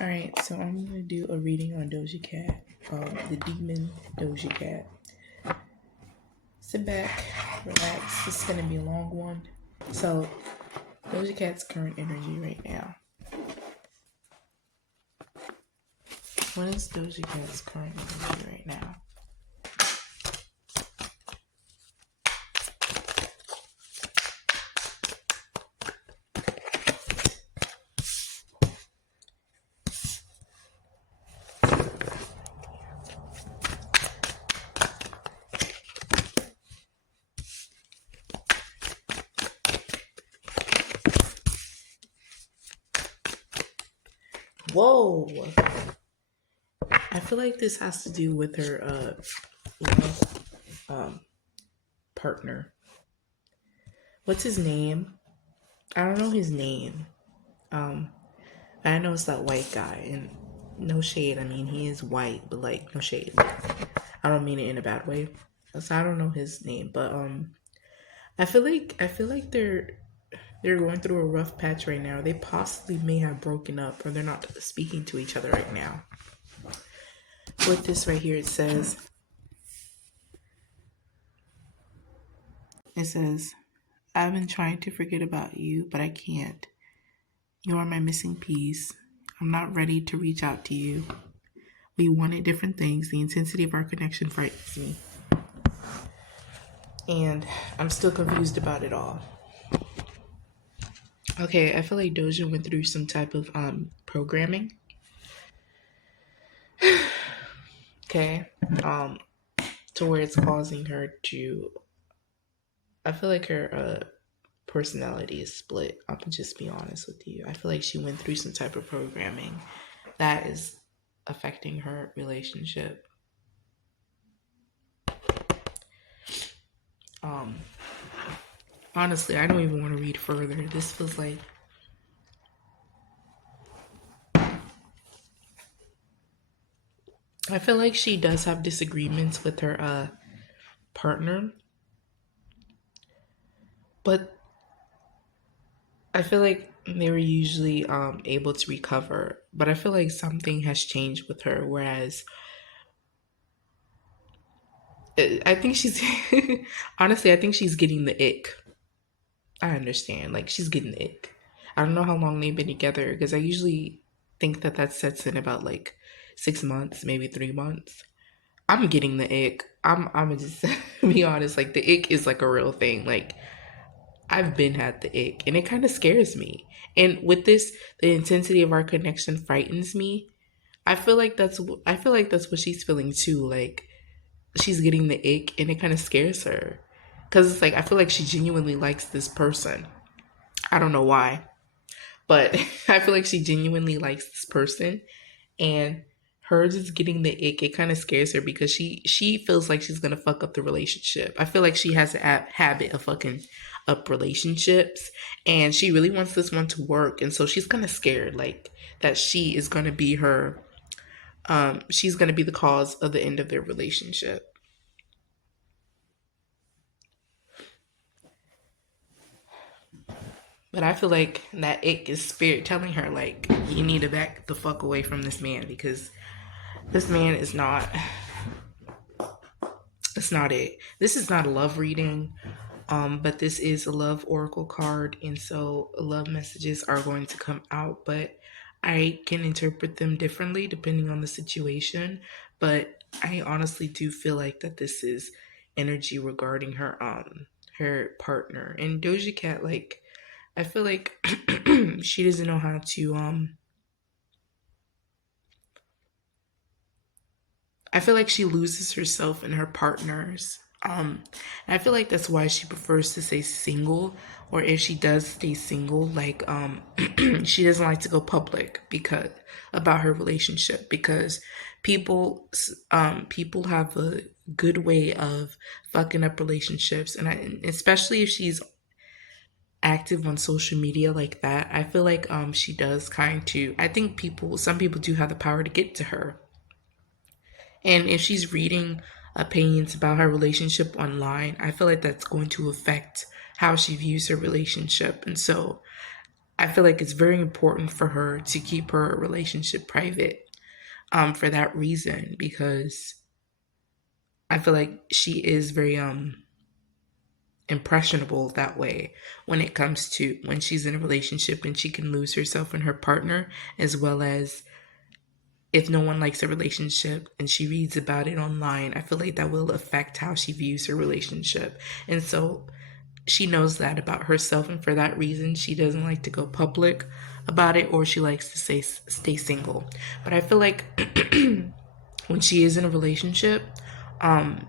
Alright, so I'm gonna do a reading on Doja Cat, the demon Doja Cat. Sit back, relax. This is gonna be a long one. So, Doja Cat's current energy right now. What is Doja Cat's current energy right now? Whoa! I feel like this has to do with her love partner. What's his name? I don't know his name. I know it's that white guy, and no shade. I mean, he is white, but like no shade. I don't mean it in a bad way. So I don't know his name, but I feel like they're going through a rough patch right now. They possibly may have broken up, or they're not speaking to each other right now. With this right here, it says, I've been trying to forget about you, but I can't. You are my missing piece. I'm not ready to reach out to you. We wanted different things. The intensity of our connection frightens me. And I'm still confused about it all. Okay, I feel like Doja went through some type of programming. Okay. To where it's causing her to, I feel like her personality is split. I'm gonna just be honest with you. I feel like she went through some type of programming that is affecting her relationship. Honestly, I don't even want to read further. This feels like I feel like she does have disagreements with her partner, but I feel like they were usually able to recover. But I feel like something has changed with her, whereas I think she's honestly, I think she's getting the ick. I understand, like she's getting the ick. I don't know how long they've been together because I usually think that that sets in about like 6 months, maybe 3 months. I'm getting the ick. I'm just be honest. Like the ick is like a real thing. Like I've been had the ick, and it kind of scares me. And with this, the intensity of our connection frightens me. I feel like that's what she's feeling too. Like she's getting the ick, and it kind of scares her because it's like I feel like she genuinely likes this person. I don't know why, but I feel like she genuinely likes this person, and her just getting the ick, it kind of scares her because she feels like she's gonna fuck up the relationship. I feel like she has a habit of fucking up relationships, and she really wants this one to work, and so she's kind of scared, like that she is gonna be her, she's gonna be the cause of the end of their relationship. But I feel like that ick is spirit telling her like you need to back the fuck away from this man because this man is not. It's not it. This is not a love reading, but this is a love oracle card, and so love messages are going to come out, but I can interpret them differently depending on the situation. But I honestly do feel like that this is energy regarding her partner and Doja Cat. Like I feel like she doesn't know how to I feel like she loses herself in her partners. And I feel like that's why she prefers to stay single, or if she does stay single, like she doesn't like to go public because about her relationship because people people have a good way of fucking up relationships, and especially if she's active on social media like that, I feel like she does kind to. I think some people do have the power to get to her. And if she's reading opinions about her relationship online, I feel like that's going to affect how she views her relationship. And so I feel like it's very important for her to keep her relationship private, for that reason, because I feel like she is very impressionable that way when it comes to when she's in a relationship, and she can lose herself in her partner, as well as if no one likes a relationship and she reads about it online, I feel like that will affect how she views her relationship. And so she knows that about herself, and for that reason she doesn't like to go public about it, or she likes to stay single. But I feel like when she is in a relationship, and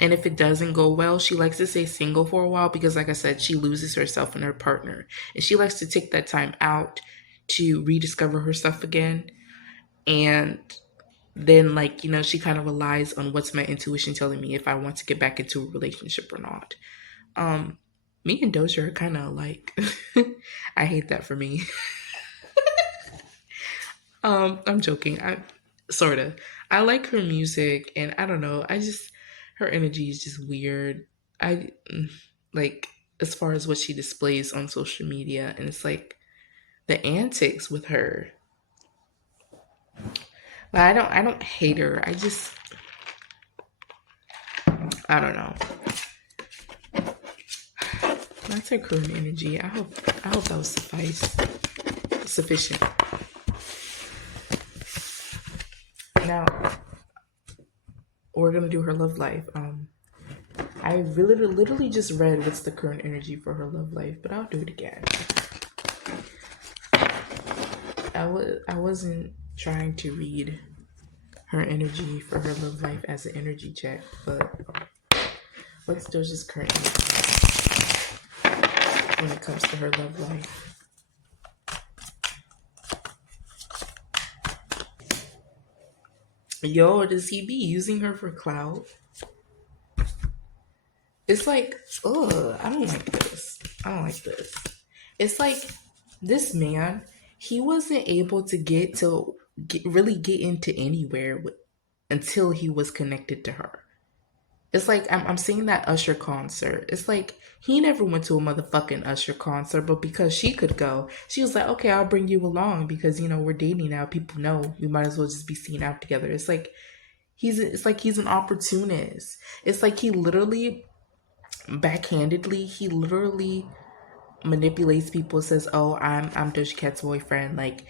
if it doesn't go well, she likes to stay single for a while, because like I said, she loses herself in her partner, and she likes to take that time out to rediscover herself again. And then, like, she kind of relies on what's my intuition telling me if I want to get back into a relationship or not. um Me and Doja are kind of alike. I hate that for me. I'm joking. I sort of. I like her music, and I don't know. I just her energy is just weird. I like as far as what she displays on social media, and it's like the antics with her. But I don't hate her. I don't know. That's her current energy. I hope that was sufficient. Now we're gonna do her love life. I really literally just read what's the current energy for her love life, but I'll do it again. I wasn't trying to read her energy for her love life as an energy check, but what's Doja's current energy when it comes to her love life? Yo, does he be using her for clout? It's like, ugh, I don't like this. I don't like this. It's like this man, he wasn't able to really get into anywhere until he was connected to her. It's like I'm seeing that Usher concert. It's like he never went to a motherfucking Usher concert, but because she could go, she was like, okay, I'll bring you along because we're dating now. People know we might as well just be seen out together. It's like he's an opportunist. It's like he literally manipulates people, says, oh, I'm Doja Cat's boyfriend, like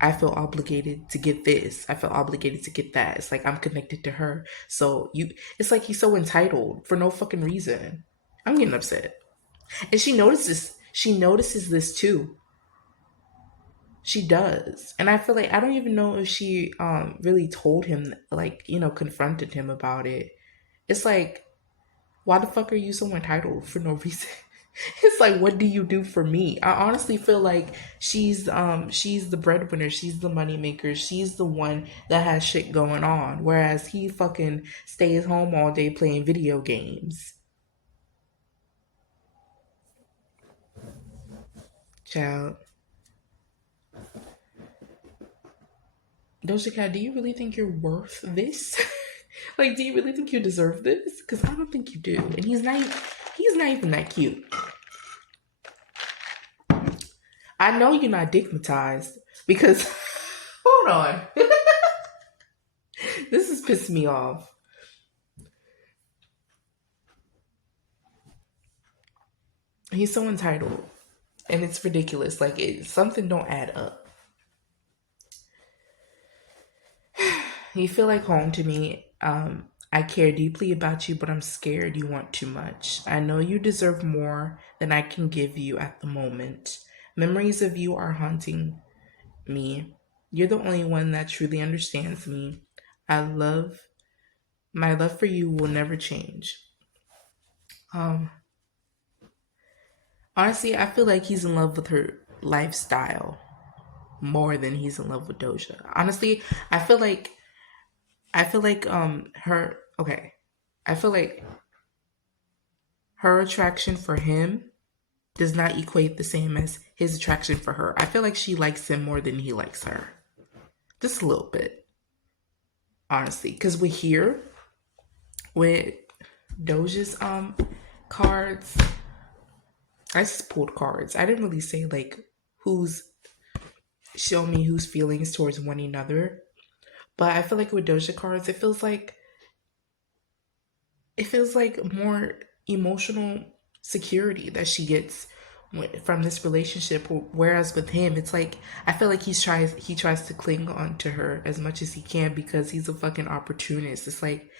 I feel obligated to get this, I feel obligated to get that. It's like I'm connected to her, so it's like he's so entitled for no fucking reason. I'm getting upset. And she notices this too. She does. And I feel like I don't even know if she really told him, like, confronted him about it. It's like, why the fuck are you so entitled for no reason? It's like, what do you do for me? I honestly feel like she's the breadwinner, she's the moneymaker, she's the one that has shit going on, whereas he fucking stays home all day playing video games. Child. Doja Cat, do you really think you're worth this? Like, do you really think you deserve this? Because I don't think you do. And he's not even that cute. I know you're not digmatized because hold on. This is pissing me off. He's so entitled. And it's ridiculous. Like something don't add up. You feel like home to me. I care deeply about you, but I'm scared you want too much. I know you deserve more than I can give you at the moment. Memories of you are haunting me. You're the only one that truly understands me. I love My love for you will never change. Um, Honestly, I feel like he's in love with her lifestyle more than he's in love with Doja. Honestly, I feel like her okay. I feel like her attraction for him does not equate the same as his attraction for her. I feel like she likes him more than he likes her. Just a little bit, honestly. Because with Doja's cards, I just pulled cards. I didn't really say like who's show me whose feelings towards one another. But I feel like with Doja cards, it feels like more emotional security that she gets from this relationship. Whereas with him, it's like I feel like he tries to cling on to her as much as he can because he's a fucking opportunist. It's like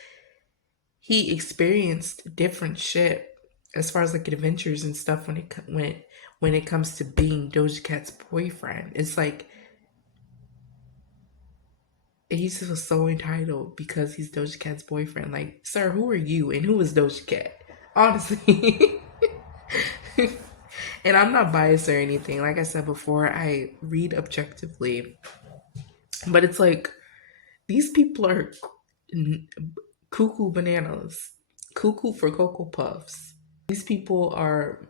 he experienced different shit as far as like adventures and stuff when it comes to being Doja Cat's boyfriend. It's like he just was so entitled because he's Doja Cat's boyfriend. Like, sir, who are you and who is Doja Cat? Honestly. And I'm not biased or anything. Like I said before, I read objectively. But it's like these people are cuckoo bananas, cuckoo for Cocoa Puffs. These people are,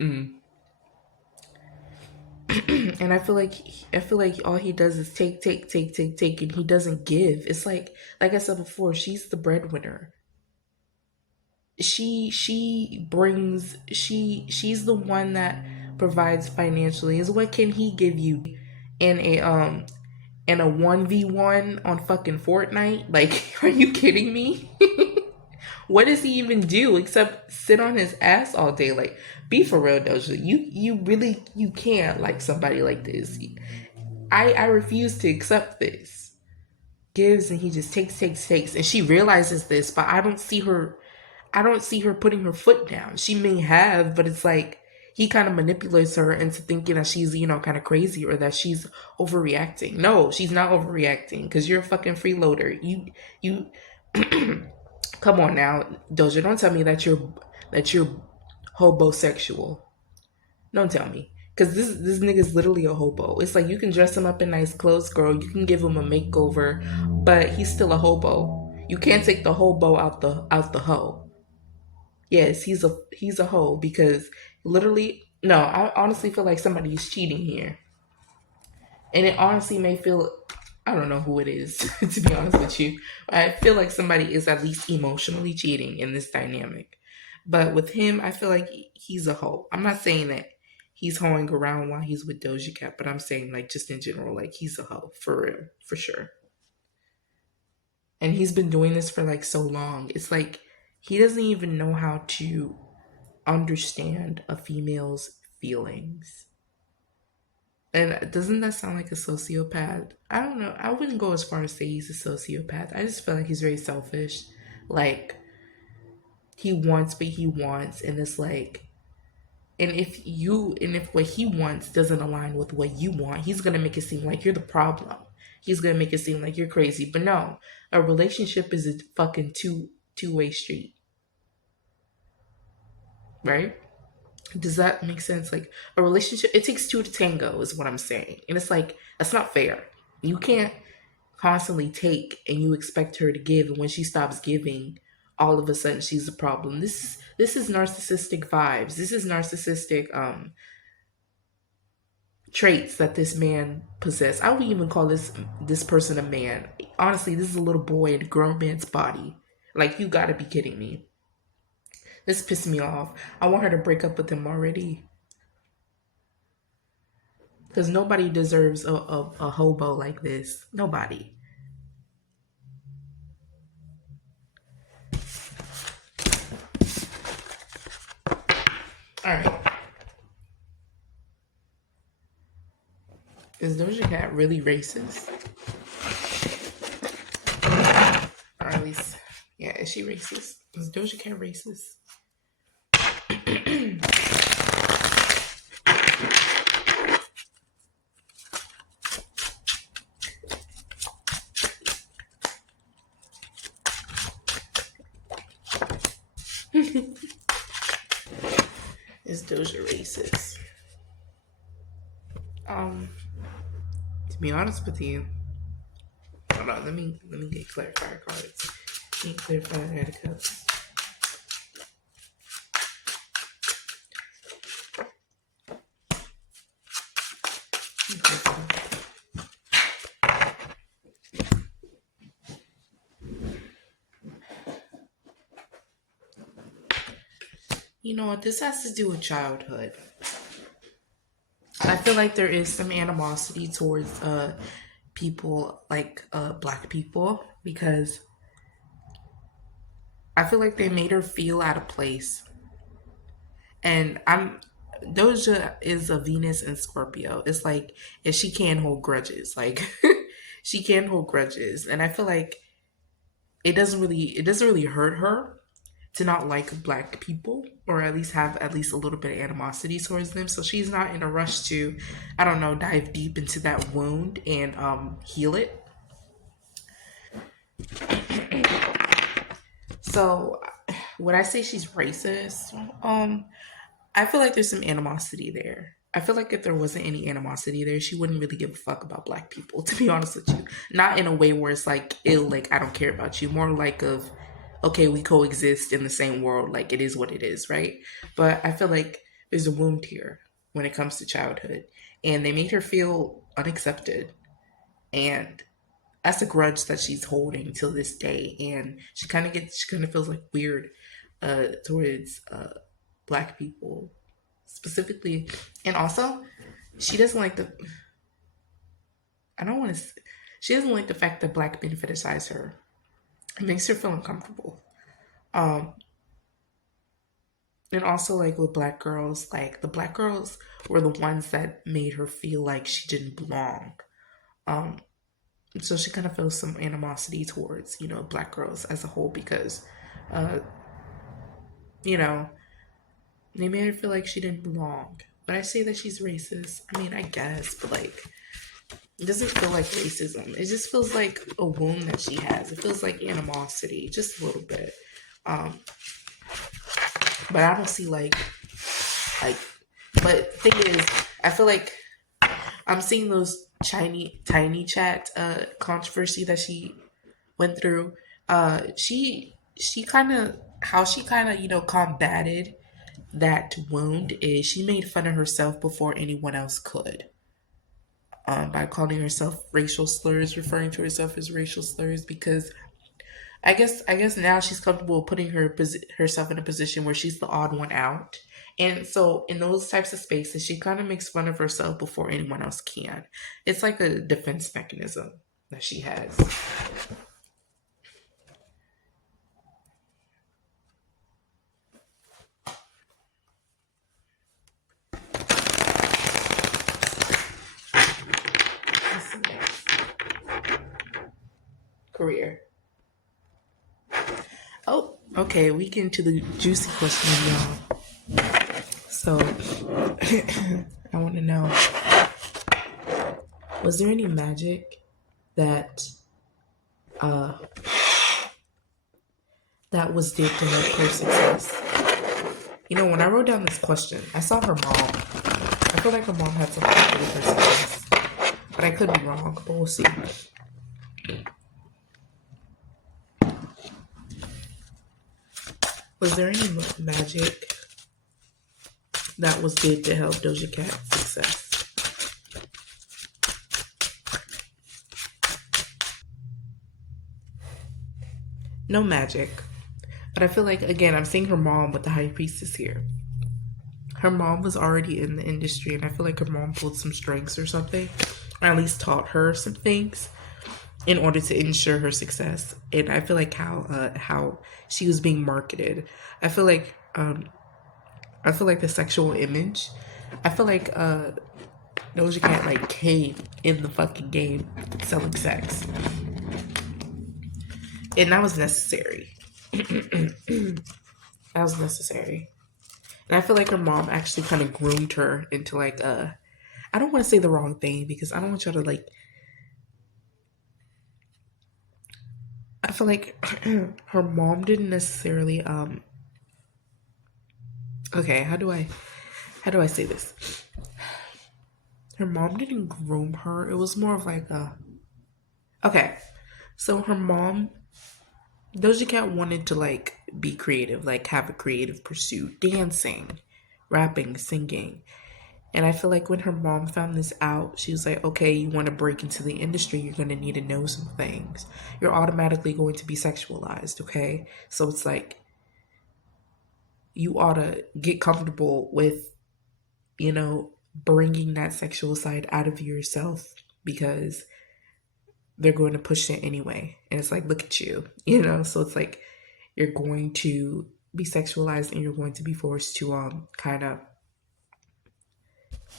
mm. And I feel like all he does is take, take, take, take, take, and he doesn't give. It's like I said before, she's the breadwinner. She's the one that provides financially. Is what can he give you in a 1v1 on fucking Fortnite? Like, are you kidding me? What does he even do except sit on his ass all day? Like, be for real, Doja. You really you can't like somebody like this. I refuse to accept this. Gives and he just takes, takes, takes, and she realizes this, but I don't see her putting her foot down. She may have, but it's like he kind of manipulates her into thinking that she's, kind of crazy or that she's overreacting. No, she's not overreacting because you're a fucking freeloader. You, come on now, Doja. Don't tell me that you're hobosexual. Don't tell me. Cause this nigga's literally a hobo. It's like you can dress him up in nice clothes, girl. You can give him a makeover, but he's still a hobo. You can't take the hobo out the hoe. Yes, he's a hoe because literally no, I honestly feel like somebody is cheating here. And it honestly may feel I don't know who it is, to be honest with you. I feel like somebody is at least emotionally cheating in this dynamic. But with him, I feel like he's a hoe. I'm not saying that he's hoeing around while he's with Doja Cat, but I'm saying like just in general, like he's a hoe for real, for sure. And he's been doing this for like so long. It's like he doesn't even know how to understand a female's feelings. And doesn't that sound like a sociopath? I don't know. I wouldn't go as far as say he's a sociopath. I just feel like he's very selfish. Like he wants what he wants, and it's like, and if what he wants doesn't align with what you want, he's gonna make it seem like you're the problem. He's gonna make it seem like you're crazy. But no, a relationship is a fucking two-way street, right? Does that make sense? Like a relationship, it takes two to tango, is what I'm saying. And it's like, that's not fair. You can't constantly take and you expect her to give. And when she stops giving, all of a sudden she's a problem. This is narcissistic vibes. This is narcissistic traits that this man possess. I wouldn't even call this person a man. Honestly, this is a little boy in a grown man's body. Like, you gotta be kidding me. This pissed me off. I want her to break up with him already. Because nobody deserves a hobo like this. Nobody. All right. Is Doja Cat really racist? Or at least, yeah, is she racist? Is Doja Cat racist? Is Doja racist? Um, to be honest with you, hold on, let me get clarifier cards. Let me clarify etiquette. You know what? This has to do with childhood. I feel like there is some animosity towards people like black people because I feel like they made her feel out of place. And I'm Doja is a Venus and Scorpio. It's like and she can hold grudges. Like she can hold grudges. And I feel like it doesn't really hurt her to not like black people or at least have at least a little bit of animosity towards them. So she's not in a rush to, I don't know, dive deep into that wound and heal it. So would I say she's racist? I feel like there's some animosity there. I feel like if there wasn't any animosity there, she wouldn't really give a fuck about black people, to be honest with you. Not in a way where it's like ill, like I don't care about you. More like of, okay, we coexist in the same world, like it is what it is, right? But I feel like there's a wound here when it comes to childhood. And they made her feel unaccepted. And that's a grudge that she's holding till this day. And she kind of feels like weird towards black people specifically, and also she doesn't like the. I don't want to. She doesn't like the fact that black men fetishize her. It makes her feel uncomfortable. Um, and also like with black girls, like the black girls were the ones that made her feel like she didn't belong. Um, so she kind of feels some animosity towards black girls as a whole because, uh, you know, they made her feel like she didn't belong. But I say that she's racist. I mean, I guess, but like, it doesn't feel like racism. It just feels like a wound that she has. It feels like animosity, just a little bit. Um, but I don't see like. But thing is, I feel like I'm seeing those tiny chat controversy that she went through. She kind of how she kind of combated that wound is she made fun of herself before anyone else could. By calling herself racial slurs, referring to herself as racial slurs, because I guess now she's comfortable putting herself in a position where she's the odd one out, and so in those types of spaces, she kind of makes fun of herself before anyone else can. It's like a defense mechanism that she has. Career. Oh, okay. We get into the juicy question, y'all. So I want to know: was there any magic that uh that was did to her success? When I wrote down this question, I saw her mom. I feel like her mom had something to do with her success, but I could be wrong. But we'll see. Was there any magic that was did to help Doja Cat's success? No magic. But I feel like, again, I'm seeing her mom with the high priestess here. Her mom was already in the industry, and I feel like her mom pulled some strings or something, or at least taught her some things in order to ensure her success. And I feel like how she was being marketed. I feel like the sexual image. I feel like Doja Cat like came in the fucking game selling sex, and that was necessary. That was necessary. And I feel like her mom actually kind of groomed her into like I don't want to say the wrong thing because I don't want y'all to like. I feel like her mom didn't necessarily okay, how do I say this? Her mom didn't groom her. It was more of like a okay. So her mom Doja Cat wanted to like be creative, like have a creative pursuit, dancing, rapping, singing. And I feel like when her mom found this out, she was like, okay, you want to break into the industry, you're going to need to know some things. You're automatically going to be sexualized, okay? So it's like, you ought to get comfortable with, you know, bringing that sexual side out of yourself because they're going to push it anyway. And it's like, look at you, you know? So it's like you're going to be sexualized and you're going to be forced to kind of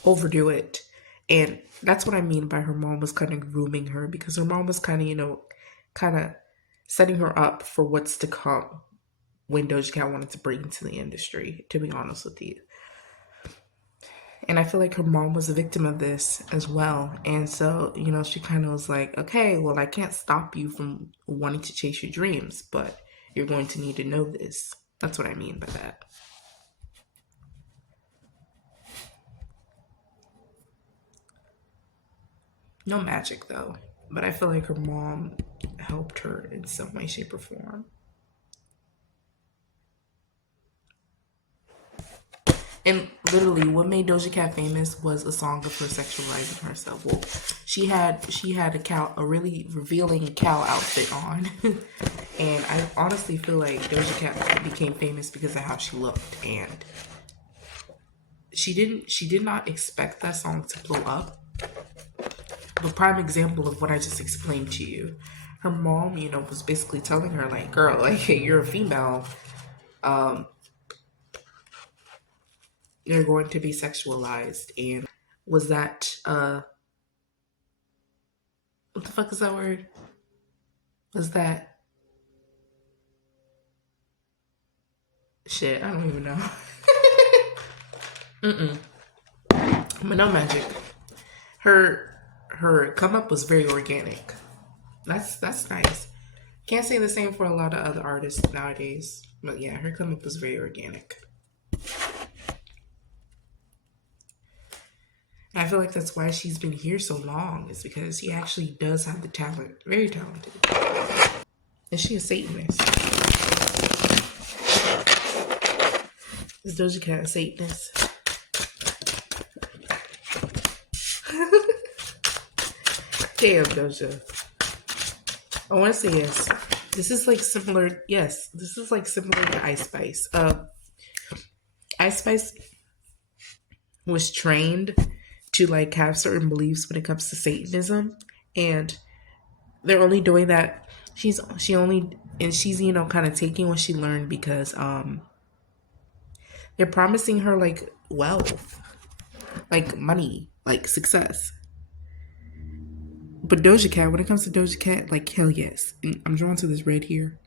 overdo it. And that's what I mean by her mom was kind of grooming her, because her mom was kind of, kind of setting her up for what's to come when Doja Cat wanted to break into the industry, to be honest with you. And I feel like her mom was a victim of this as well. And so, she kind of was like, okay, well, I can't stop you from wanting to chase your dreams, but you're going to need to know this. That's what I mean by that. No magic, though. But I feel like her mom helped her in some way, shape, or form. And literally, what made Doja Cat famous was a song of her sexualizing herself. Well, she had a really revealing cow outfit on, and I honestly feel like Doja Cat became famous because of how she looked, and she did not expect that song to blow up. The prime example of what I just explained to you, her mom, was basically telling her like, "Girl, like you're a female. Um, you're going to be sexualized." And was that what the fuck is that word? Was that shit? I don't even know. Mm-mm. But no magic. Her come up was very organic. That's nice. Can't say the same for a lot of other artists nowadays. But yeah, her come up was very organic. And I feel like that's why she's been here so long, is because she actually does have the talent. Very talented. Is she a Satanist? Is Doja Cat a Satanist? Damn, Doja. I want to say yes. This is like similar. Yes, this is like similar to Ice Spice. Ice Spice was trained to like have certain beliefs when it comes to Satanism, and they're only doing that. She's kind of taking what she learned because they're promising her like wealth, like money, like success. But Doja Cat, when it comes to Doja Cat, like hell yes. And I'm drawn to this red here.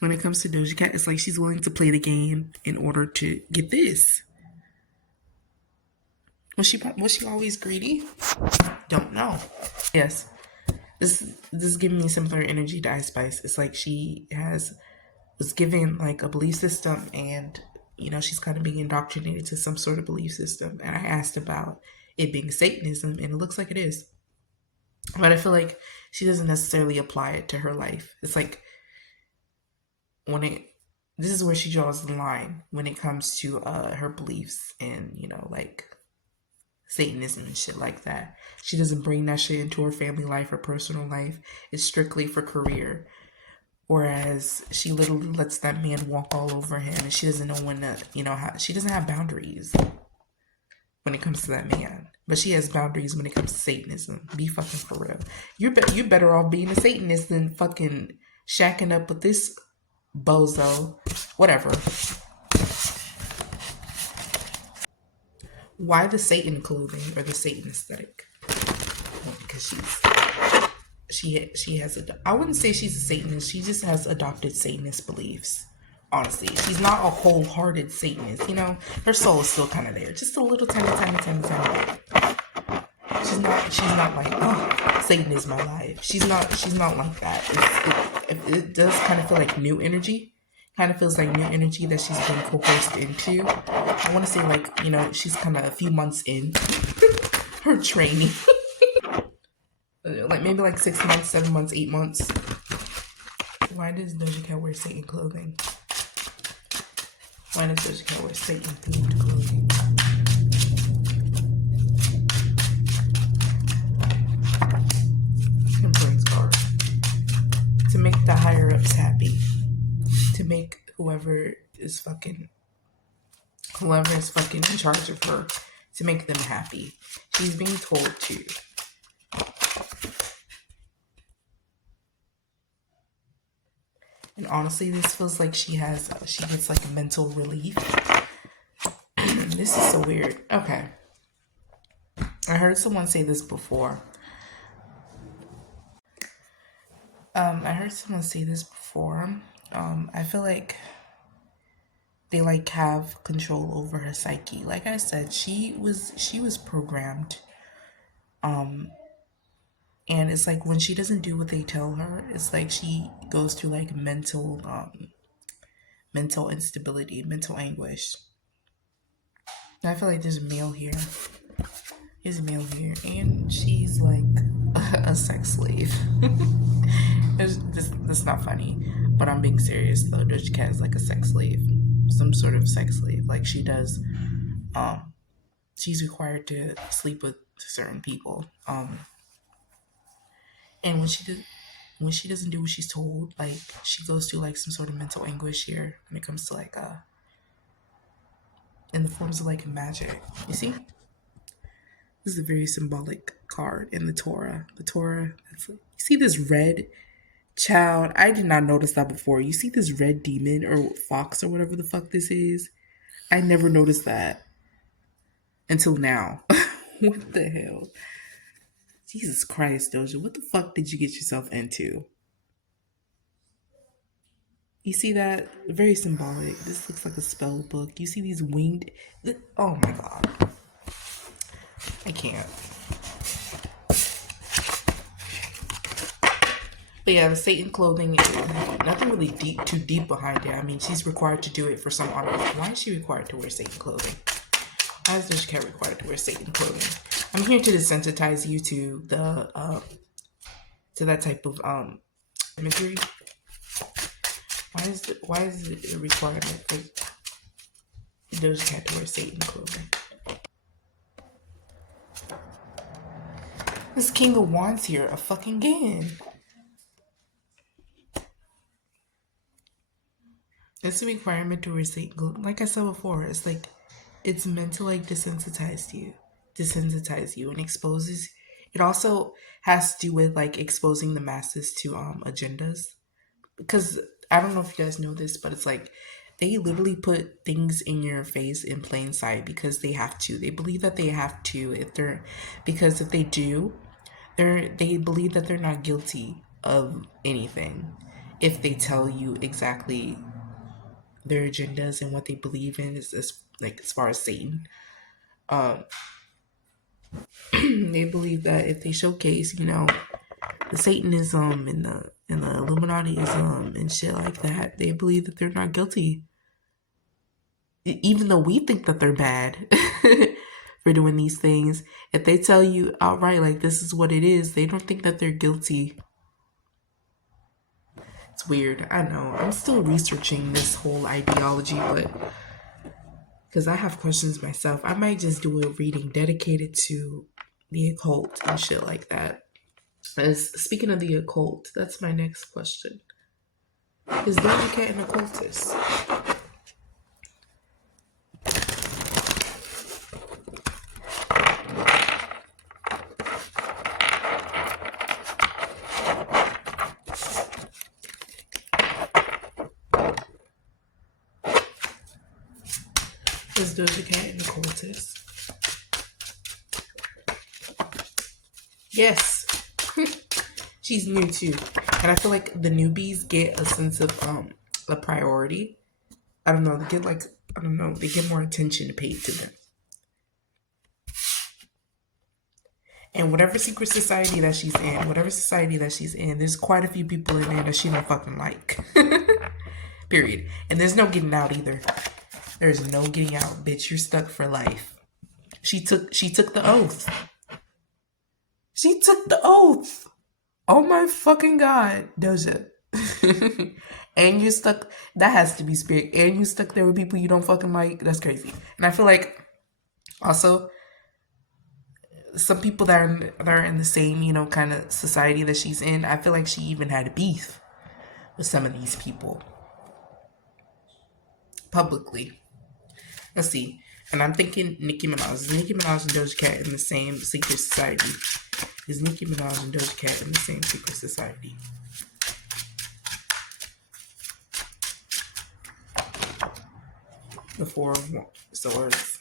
When it comes to Doja Cat, it's like she's willing to play the game in order to get this. Was she always greedy? Don't know. Yes. This is giving me similar energy to Ice Spice. It's like she was given like a belief system, and she's kind of being indoctrinated to some sort of belief system. And I asked about it being Satanism, and it looks like it is. But I feel like she doesn't necessarily apply it to her life. It's like this is where she draws the line when it comes to her beliefs and like Satanism and shit like that. She doesn't bring that shit into her family life or personal life. It's strictly for career. Whereas she literally lets that man walk all over him, and she doesn't know when to, she doesn't have boundaries when it comes to that man. But she has boundaries when it comes to Satanism. Be fucking for real. You're better off being a Satanist than fucking shacking up with this bozo. Whatever. Why the Satan clothing or the Satan aesthetic? Well, because she has I wouldn't say she's a Satanist. She just has adopted Satanist beliefs. Honestly, she's not a wholehearted Satanist. Her soul is still kind of there, just a little tiny. She's not like, oh, Satan is my life. She's not like that. It does kind of feel like new energy. Kind of feels like new energy that she's been coerced into. I want to say like, she's kind of a few months in her training. Like maybe like 6 months, 7 months, 8 months. Why does Doja Cat wear Satan clothing? Why does Doja Cat wear Satan themed clothing? Temperance card. To make the higher ups happy. To make whoever is fucking whoever is fucking in charge of her to make them happy. She's being told to. And honestly, this feels like she gets like mental relief. This is so weird. Okay. I heard someone say this before. I heard someone say this before. I feel like they like have control over her psyche. Like I said, she was programmed. And it's like when she doesn't do what they tell her, it's like she goes through like mental instability, mental anguish. And I feel like there's a male here. There's a male here, and she's like a sex slave. That's not funny, but I'm being serious though. Doja Cat is like a sex slave, some sort of sex slave. Like she does, she's required to sleep with certain people. And when she doesn't do what she's told, like she goes through like some sort of mental anguish here when it comes to like in the forms of like magic. You see, this is a very symbolic card in the Torah. The Torah. You see this red child? I did not notice that before. You see this red demon or fox or whatever the fuck this is? I never noticed that until now. What the hell? Jesus Christ, Doja, what the fuck did you get yourself into? You see that? Very symbolic. This looks like a spell book. You see these winged. Oh my god. I can't. But yeah, the Satan clothing, nothing really too deep behind it. I mean, she's required to do it for some honor. Why is she required to wear Satan clothing? Why is Doja Cat required to wear Satan clothing? I'm here to desensitize you to that type of imagery. Why is it a requirement for Doja Cat to wear Satan clothing? This King of Wands here, a fucking again. It's a requirement to wear Satan clothing. Like I said before, it's like it's meant to like desensitize you, and exposes. It also has to do with like exposing the masses to agendas. Because I don't know if you guys know this, but it's like they literally put things in your face in plain sight because they have to. They believe that they have to because if they do, they believe that they're not guilty of anything if they tell you exactly their agendas and what they believe in is like as far as Satan. They believe that if they showcase, the Satanism and the Illuminatiism and shit like that, they believe that they're not guilty. Even though we think that they're bad for doing these things, if they tell you outright like this is what it is, they don't think that they're guilty. It's weird. I know. I'm still researching this whole ideology, but because I have questions myself, I might just do a reading dedicated to the occult and shit like that. As speaking of the occult, that's my next question. Is Doja Cat an occultist? Is Doja Cat an occultist? Yes. She's new too. And I feel like the newbies get a sense of a priority. I don't know, they get more attention paid to them. And whatever society that she's in, there's quite a few people in there that she don't fucking like. Period. And there's no getting out either. There's no getting out, bitch. You're stuck for life. She took the oath. She took the oath. Oh my fucking god, Doja. And you stuck. That has to be spirit. And you stuck there with people you don't fucking like. That's crazy. And I feel like also some people that are in the same kind of society that she's in. I feel like she even had beef with some of these people publicly. Let's see. And I'm thinking Nicki Minaj. Is Nicki Minaj and Doja Cat in the same secret society? Is Nicki Minaj and Doja Cat in the same secret society? The Four of Swords.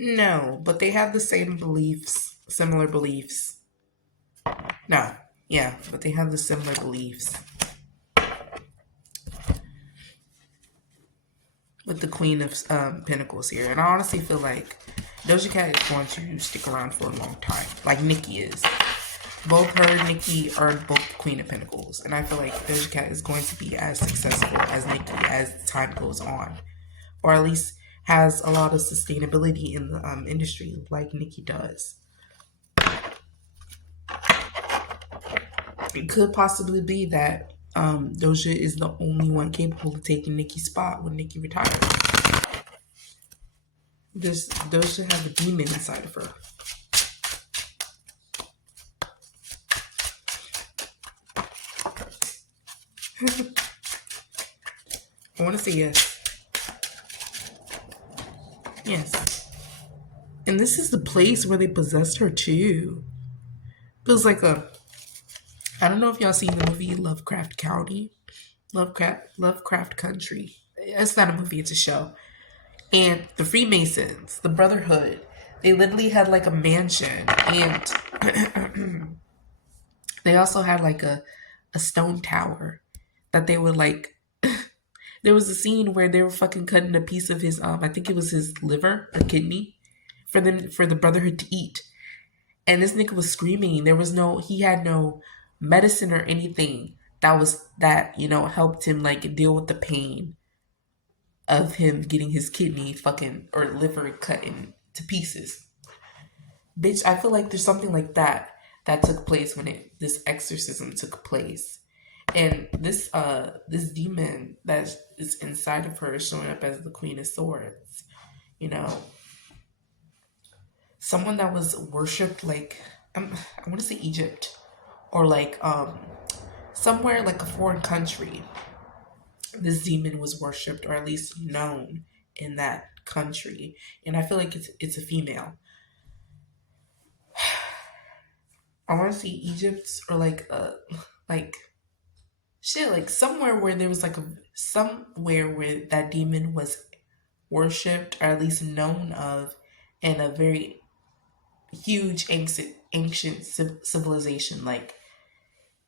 No, but they have the same beliefs, similar beliefs. No, yeah, but they have the similar beliefs. With the Queen of Pentacles here. And I honestly feel like Doja Cat is going to stick around for a long time, like Nicki is. Both her and Nicki are both Queen of Pentacles. And I feel like Doja Cat is going to be as successful as Nicki as time goes on. Or at least has a lot of sustainability in the industry like Nicki does. It could possibly be that Doja is the only one capable of taking Nicki's spot when Nicki retires. Does Doja have a demon inside of her? I want to say yes. Yes. And this is the place where they possessed her too. Feels like I don't know if y'all seen the movie Lovecraft County. Lovecraft Country. It's not a movie, it's a show. And the Freemasons, the Brotherhood, they literally had like a mansion. And they also had like a stone tower that they would like. There was a scene where they were fucking cutting a piece of his I think it was his liver or kidney for the Brotherhood to eat. And this nigga was screaming. He had no medicine or anything that helped him like deal with the pain of him getting his kidney fucking or liver cut into pieces. Bitch, I feel like there's something like that took place when this exorcism took place. And this demon that is inside of her is showing up as the Queen of Swords. Someone that was worshipped like I want to say Egypt or like somewhere like a foreign country. This demon was worshipped or at least known in that country, and I feel like it's a female. I want to see Egypt or like shit, like somewhere where there was like somewhere where that demon was worshipped or at least known of in a very huge ancient civilization like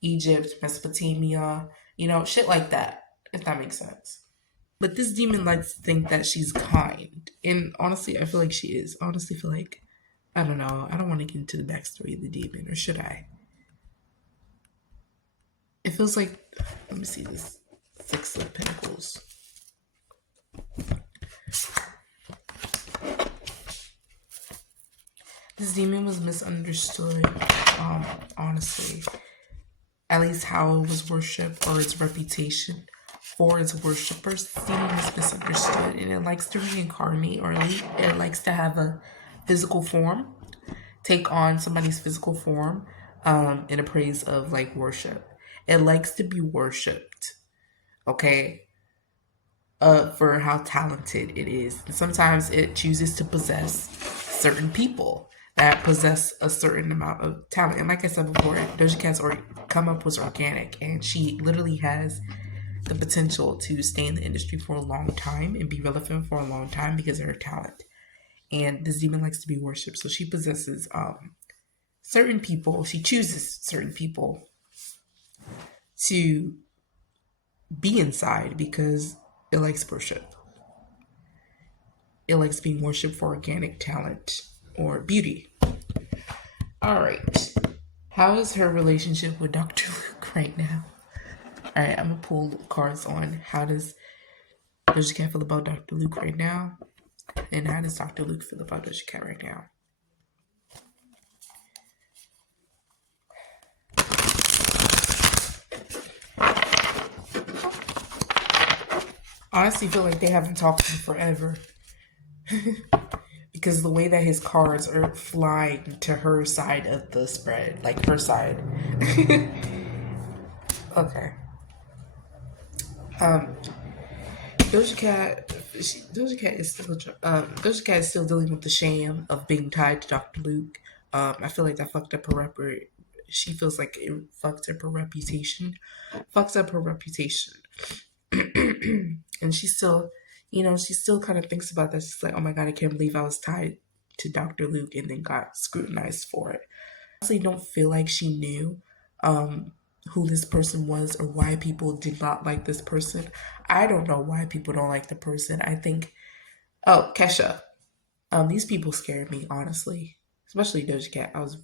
Egypt, Mesopotamia, shit like that, if that makes sense. But this demon likes to think that she's kind. And honestly, I feel like she is. I honestly feel like, I don't know, I don't want to get into the backstory of the demon, or should I? It feels like, let me see this. Six of Pentacles. This demon was misunderstood, honestly. At least how it was worshipped or its reputation for its worshippers. This demon is misunderstood, and it likes to reincarnate, or it likes to have a physical form, take on somebody's physical form in a praise of like worship. It likes to be worshipped, okay, for how talented it is. And sometimes it chooses to possess certain people that possess a certain amount of talent. And like I said before, Doja Cat's come up was organic, and she literally has the potential to stay in the industry for a long time and be relevant for a long time because of her talent. And this demon likes to be worshipped, so she possesses certain people. She chooses certain people to be inside because it likes worship. It likes being worshipped for organic talent or beauty. All right. How is her relationship with Dr. Luke right now? All right, I'm going to pull cards on how does Doja Cat feel about Dr. Luke right now? And how does Dr. Luke feel about Doja Cat right now? I honestly feel like they haven't talked in forever. Because the way that his cards are flying to her side of the spread, like her side. Okay. Um, Doja Cat, Doja Cat is still dealing with the shame of being tied to Dr. Luke. I feel like that fucked up her She feels like it fucked up her reputation. Fucks up her reputation. And she still, she still kind of thinks about that. She's like, oh my god, I can't believe I was tied to Dr. Luke and then got scrutinized for it. I honestly don't feel like she knew who this person was or why people did not like this person. I don't know why people don't like the person. I think, oh, Kesha. These people scared me, honestly, especially Doja Cat. I was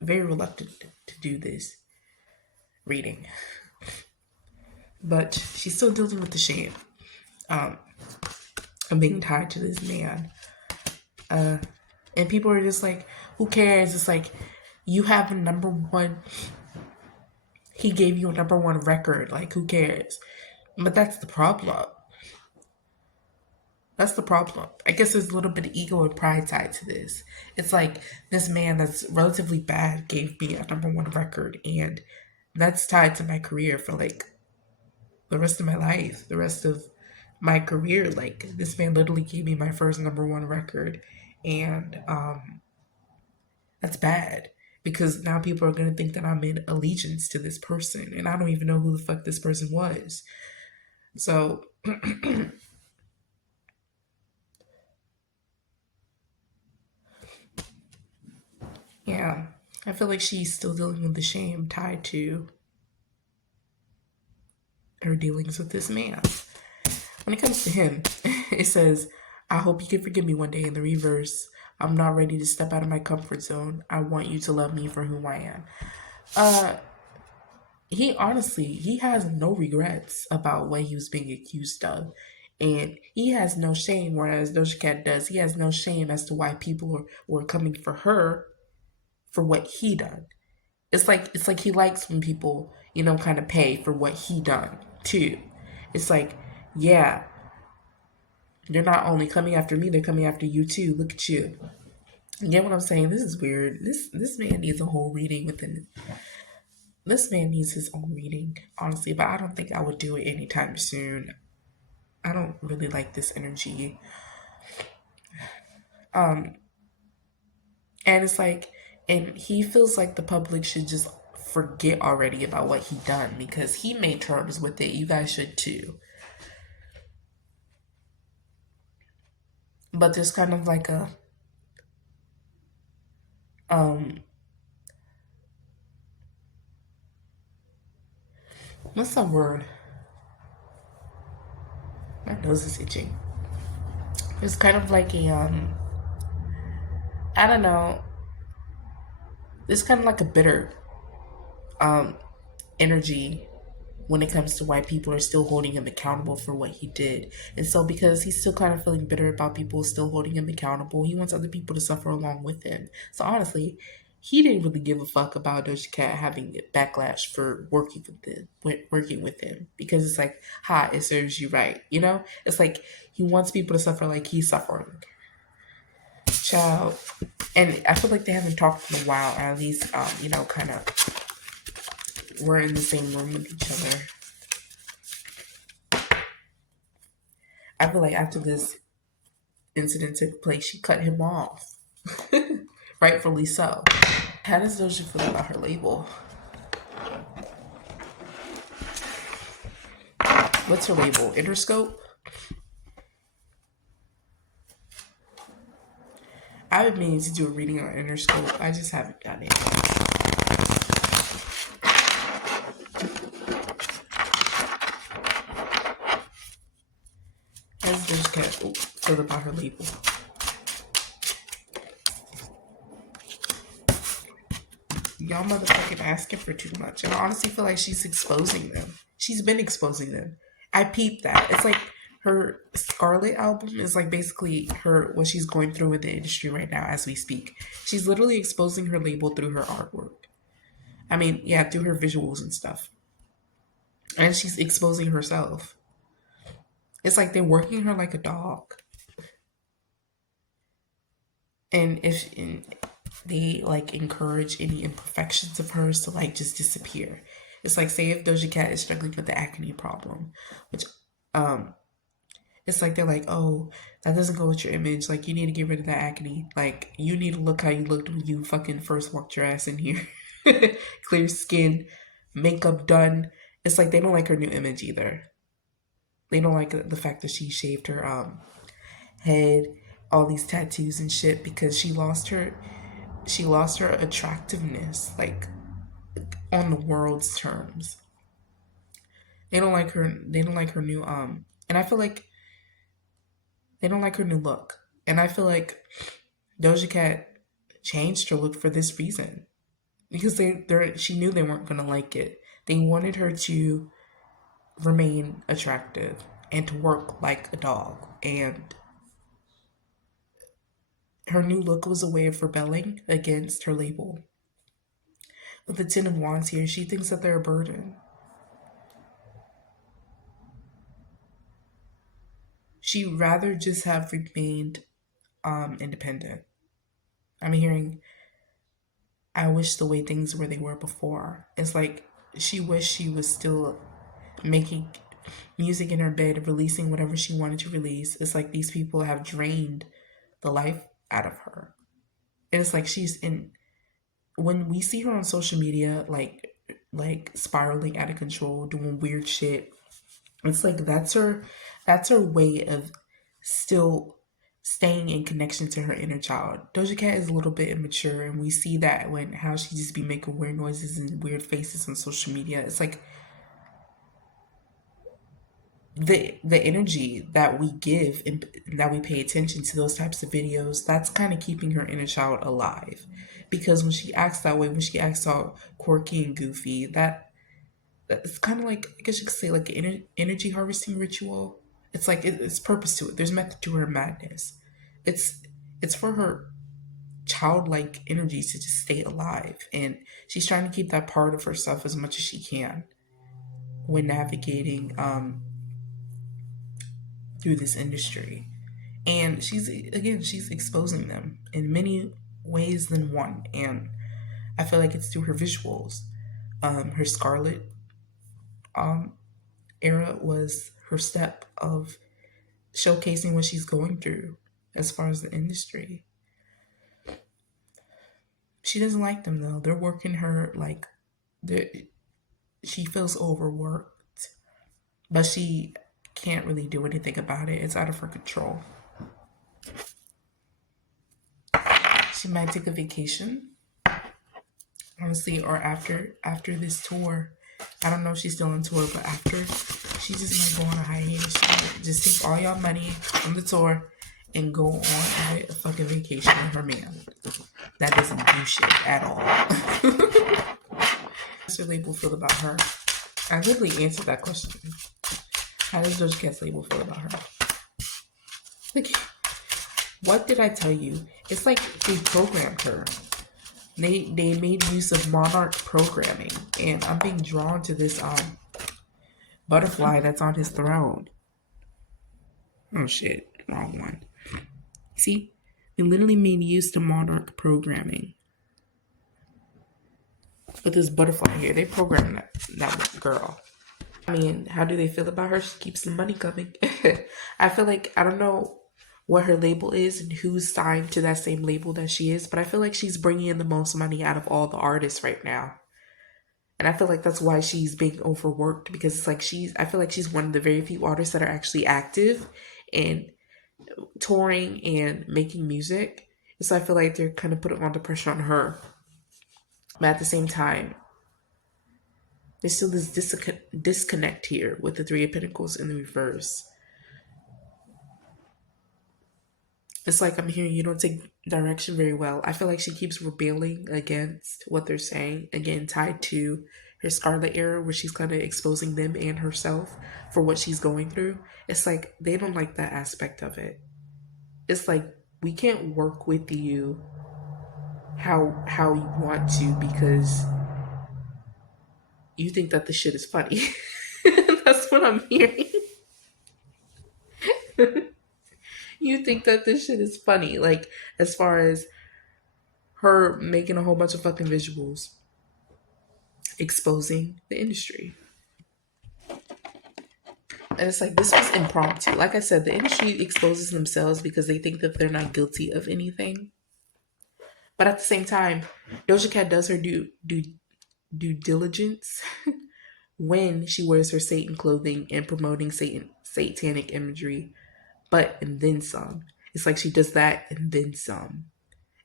very reluctant to do this reading, but she's still dealing with the shame um, of being tied to this man. And people are just like, who cares? It's like, you have a number one, he gave you a number one record. Like, who cares? But that's the problem. That's the problem. I guess there's a little bit of ego and pride tied to this. It's like, this man that's relatively bad gave me a number one record, and that's tied to my career for like the rest of my life, the rest of my career. Like, this man literally gave me my first number one record, and that's bad because now people are going to think that I'm in allegiance to this person, and I don't even know who the fuck this person was. So, yeah, I feel like she's still dealing with the shame tied to her dealings with this man. When it comes to him, it says, I hope you can forgive me one day. In the reverse, I'm not ready to step out of my comfort zone. I want you to love me for who I am. He has no regrets about what he was being accused of. And he has no shame, whereas Doja Cat does. He has no shame as to why people were coming for her for what he done. It's like he likes when people, kind of pay for what he done too. It's like, yeah, they're not only coming after me, they're coming after you too. Look at you. You get what I'm saying? This is weird. This man needs a whole reading within. This man needs his own reading, honestly. But I don't think I would do it anytime soon. I don't really like this energy. And it's like, and he feels like the public should just forget already about what he done because he made terms with it. You guys should too. But there's kind of like a what's that word? My nose is itching. It's kind of like a I don't know. It's kind of like a bitter energy when it comes to why people are still holding him accountable for what he did. And so because he's still kind of feeling bitter about people still holding him accountable, he wants other people to suffer along with him. So honestly, he didn't really give a fuck about Doja Cat having backlash for working with him because it's like, ha, it serves you right, It's like he wants people to suffer like he's suffering. Child, and I feel like they haven't talked in a while, or at least, kind of we're in the same room with each other. I feel like after this incident took place, she cut him off. Rightfully so. How does Doja feel about her label? What's her label? Interscope? I've been meaning to do a reading on Interscope. I just haven't done it. How does Doja Cat feel about her label? Y'all motherfucking asking for too much. And I honestly feel like she's exposing them. She's been exposing them. I peeped that. It's like her Scarlet album is like basically what she's going through in the industry right now as we speak. She's literally exposing her label through her artwork. I mean, yeah, through her visuals and stuff. And she's exposing herself. It's like they're working her like a dog. And they like encourage any imperfections of hers to like just disappear. It's like, say if Doja Cat is struggling with the acne problem, which um it's like they're like, oh, that doesn't go with your image. Like, you need to get rid of that acne. Like, you need to look how you looked when you fucking first walked your ass in here. Clear skin, makeup done. It's like they don't like her new image either. They don't like the fact that she shaved her head, all these tattoos and shit because she lost her attractiveness, like on the world's terms. They don't like her new and I feel like they don't like her new look. And I feel like Doja Cat changed her look for this reason because she knew they weren't gonna like it. They wanted her to remain attractive and to work like a dog. And her new look was a way of rebelling against her label. With the Ten of Wands here, she thinks that they're a burden. She'd rather just have remained independent. I'm hearing, I wish the way things were they were before. It's like she wished she was still making music in her bed, releasing whatever she wanted to release. It's like these people have drained the life out of her. And it's like she's in when we see her on social media like spiraling out of control, doing weird shit. It's like that's her way of still staying in connection to her inner child. Doja Cat is a little bit immature, and we see that when how she just be making weird noises and weird faces on social media. It's like the energy that we give and that we pay attention to those types of videos, that's kind of keeping her inner child alive. Because when she acts that way, when she acts all quirky and goofy, it's kind of like, I guess you could say, like an energy harvesting ritual. It's like it's purpose to it. There's method to her madness. It's it's for her childlike energy to just stay alive, and she's trying to keep that part of herself as much as she can when navigating through this industry. And she's exposing them in many ways than one. And I feel like it's through her visuals. Her Scarlet era was her step of showcasing what she's going through as far as the industry. She doesn't like them though. They're working her like she feels overworked, but she can't really do anything about it. It's out of her control. She might take a vacation, honestly, or after this tour. I don't know if she's still on tour, but after she just might go on a hiatus. She might just take all y'all money from the tour and go on a fucking vacation with her man. That doesn't do shit at all. How's your label feel about her? I literally answered that question. How does Doja Cat's label feel about her? Like, what did I tell you? It's like they programmed her. They made use of monarch programming, and I'm being drawn to this butterfly that's on his throne. Oh shit, wrong one. See, they literally made use to monarch programming. With this butterfly here, they programmed that girl. I mean, how do they feel about her? She keeps the money coming. I feel like I don't know what her label is and who's signed to that same label that she is, but I feel like she's bringing in the most money out of all the artists right now. And I feel like that's why she's being overworked because it's like I feel like she's one of the very few artists that are actually active and touring and making music. And so I feel like they're kind of putting all the pressure on her. But at the same time, there's still this disconnect here with the Three of Pentacles in the reverse. It's like I'm hearing you don't take direction very well. I feel like she keeps rebelling against what they're saying, again, tied to her Scarlet era, where she's kind of exposing them and herself for what she's going through. It's like they don't like that aspect of it. It's like we can't work with you how you want to because you think that the shit is funny. That's what I'm hearing. You think that this shit is funny, like as far as her making a whole bunch of fucking visuals exposing the industry. And it's like this was impromptu. Like I said, the industry exposes themselves because they think that they're not guilty of anything. But at the same time, Doja Cat does her due diligence when she wears her Satan clothing and promoting satanic imagery, but and then some. It's like she does that and then some.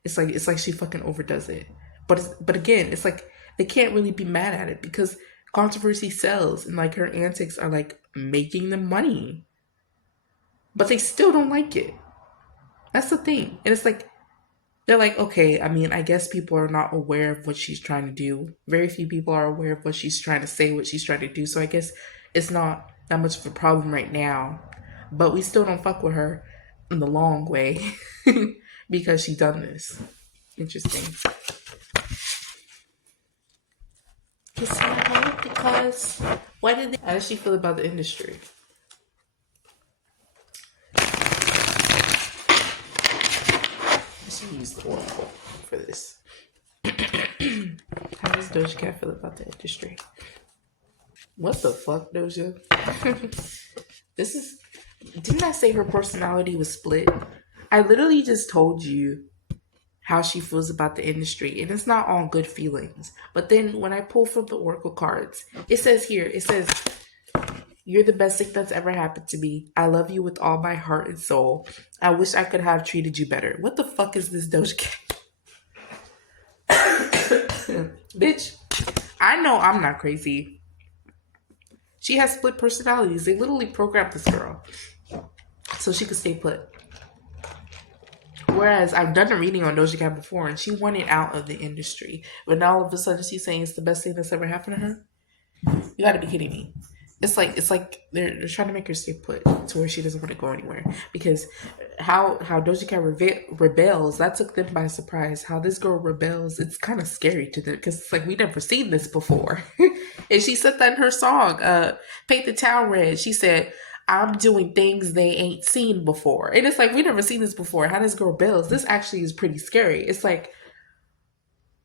It's like she fucking overdoes it. But again, it's like they can't really be mad at it because controversy sells and like her antics are like making them money. But they still don't like it. That's the thing. And it's like they're like, okay, I mean, I guess people are not aware of what she's trying to do. Very few people are aware of what she's trying to say, what she's trying to do. So I guess it's not that much of a problem right now. But we still don't fuck with her in the long way because she done this. Interesting. Because why did they? How does she feel about the industry? I should use the oracle for this. How does Doja Cat feel about the industry? What the fuck, Doja? This is. Didn't I say her personality was split? I literally just told you how she feels about the industry, and it's not all good feelings. But then when I pull from the oracle cards, it says here, it says, "You're the best thing that's ever happened to me. I love you with all my heart and soul. I wish I could have treated you better." What the fuck is this Doja Cat? Bitch, I know I'm not crazy. She has split personalities. They literally programmed this girl so she could stay put. Whereas I've done a reading on Doja Cat before and she wanted out of the industry. But now all of a sudden she's saying it's the best thing that's ever happened to her? You gotta be kidding me. It's like they're trying to make her stay put to where she doesn't want to go anywhere. Because how Doja Cat rebels, that took them by surprise. How this girl rebels, it's kind of scary to them because it's like we never seen this before. And she said that in her song, "Paint the Town Red." She said, "I'm doing things they ain't seen before," and it's like we never seen this before. How this girl rebels? This actually is pretty scary. It's like,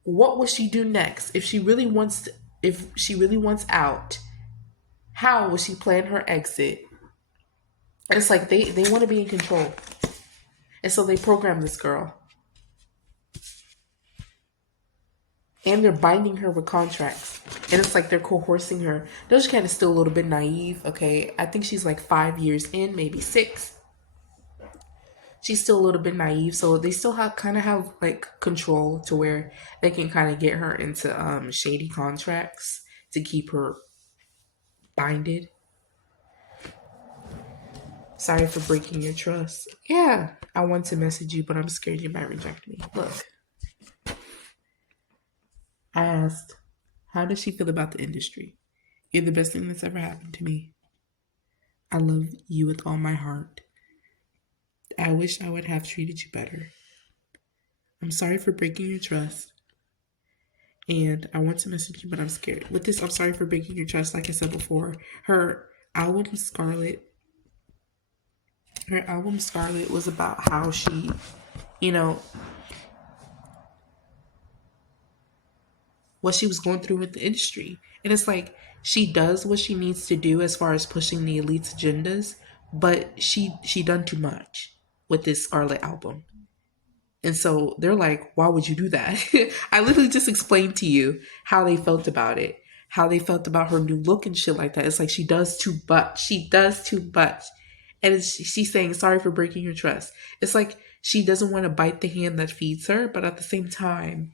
what will she do next if she really wants to, if she really wants out? How will she plan her exit? And it's like they want to be in control. And so they program this girl. And they're binding her with contracts. And it's like they're coercing her. Doja Cat is still a little bit naive, okay? I think she's like 5 years in, maybe 6. She's still a little bit naive, so they still have like control to where they can kind of get her into shady contracts to keep her binded. Sorry for breaking your trust. Yeah, I want to message you, but I'm scared you might reject me. Look, I asked, how does she feel about the industry? You're the best thing that's ever happened to me. I love you with all my heart. I wish I would have treated you better. I'm sorry for breaking your trust. And I want to message you, but I'm scared. With this, I'm sorry for breaking your trust. Like I said before, her album Scarlet was about how she, you know, what she was going through with the industry. And it's like she does what she needs to do as far as pushing the elite's agendas, but she done too much with this Scarlet album. And so they're like, why would you do that? I literally just explained to you how they felt about it, how they felt about her new look and shit like that. It's like she does too much. She does too much. And she's saying, sorry for breaking your trust. It's like she doesn't want to bite the hand that feeds her, but at the same time,